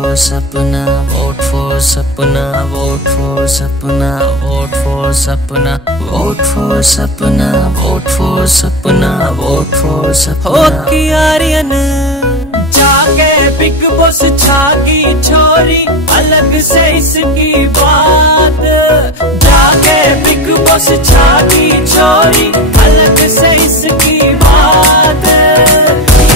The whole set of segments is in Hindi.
for Sapna, vote for Sapna, vote for Sapna, vote for Sapna, vote for Sapna, vote for Sapna, vote for Sapna. Okay Aryan जाके बिग बॉस छागी छोरी, अलग से इसकी बात। जाके बिग बॉस छागी छोरी, अलग से इसकी बात।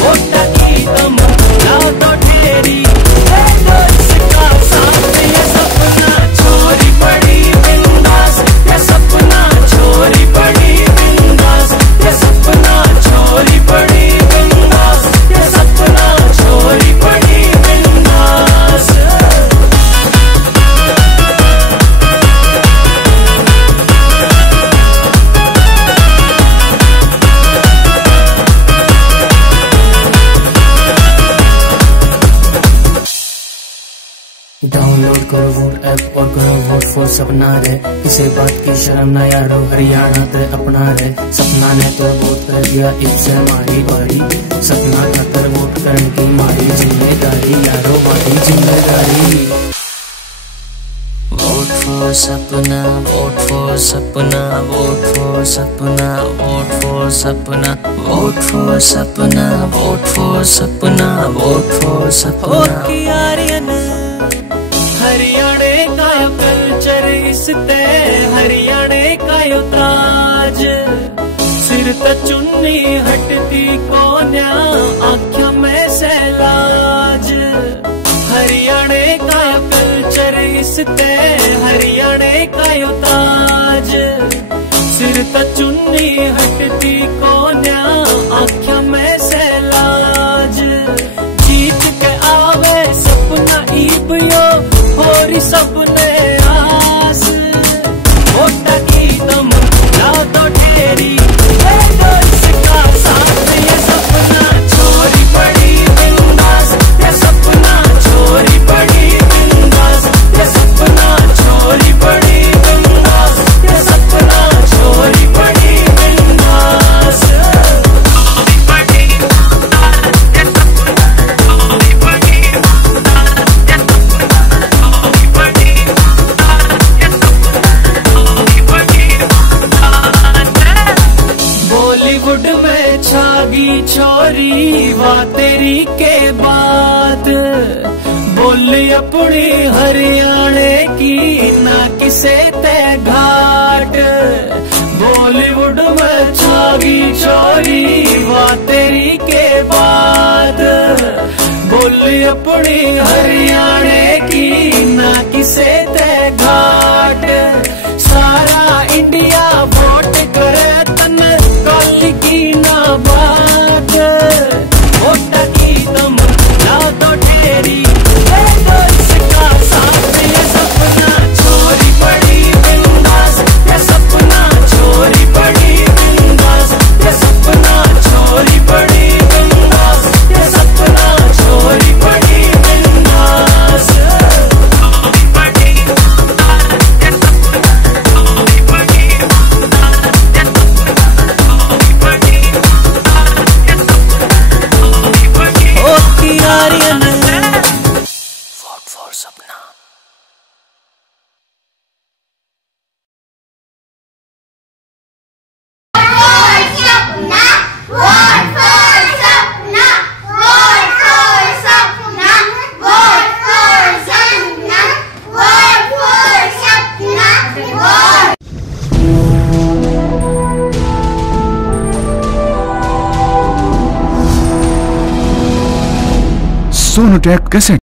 वोटा की तमन्ना तो ढेरी है, तो इसका साथ ये सपना छोरी पड़ी बिंदास, ये सपना छोरी पड़ी बिंदास, ये सपना छोरी पड़ी बिंदास, ये सपना छोरी पड़ी बिंदास। डाउनलोड करो वोट ऐप और करो वोट फॉर सपना रे। किसी बात की शर्म न यारो, हरियाणा ते अपना रे। सपना ने तो वोट कर दिया, इससे मारी बारी। सपना खातर वोट करने की मारी जिम्मेदारी यारो, मारी जिम्मेदारी। वोट फॉर सपना, वोट फॉर सपना, वोट फॉर सपना, वोट फॉर सपना, वोट फॉर सपना, वोट फॉर सपना, वोट फॉर सपना। ओके आर्यन हरियाणे का यो कल्चर इसते, हरियाणे का यो ताज। सिर त चुन्नी हटती कोन्या, आँखों में सैलाज। हरियाणे का यो कल्चर इसते, हरियाणे का यो ताज। सिर त चुन्नी हटती कोन्या, आँखों में सैलाज। जीत के आवे सपना इबियो, होरी सपने आस। वोटा की तमन्ना तो ढेरी है, तो इसका साथ ये सपना छोरी पड़ी बिंदास, ये सपना छोरी पड़ी बिंदास, ये सपना छोरी पड़ी बिंदास, ये सपना छोरी पड़ी बिंदास। बॉलीवुड में छागी छोरी, वाह तेरी के बात। बोली अपनी हरियाणे की, ना किसे ते घाट। बॉलीवुड में छागी छोरी, वाह तेरी के बात। बोली अपनी हरियाणे की, ना किसे ते घाट। सारा इंडिया वोट करे तन, काली की ना बात। वोटा की तमन्ना तो ढेरी है, तो इसका साथ ये सपना छोरी पड़ी बिंदास, ये सपना छोरी पड़ी बिंदास, ये सपना छोरी पड़ी बिंदास, ये सपना छोरी पड़ी बिंदास। वोट फॉर सपना। सोनोटेक कैसेट।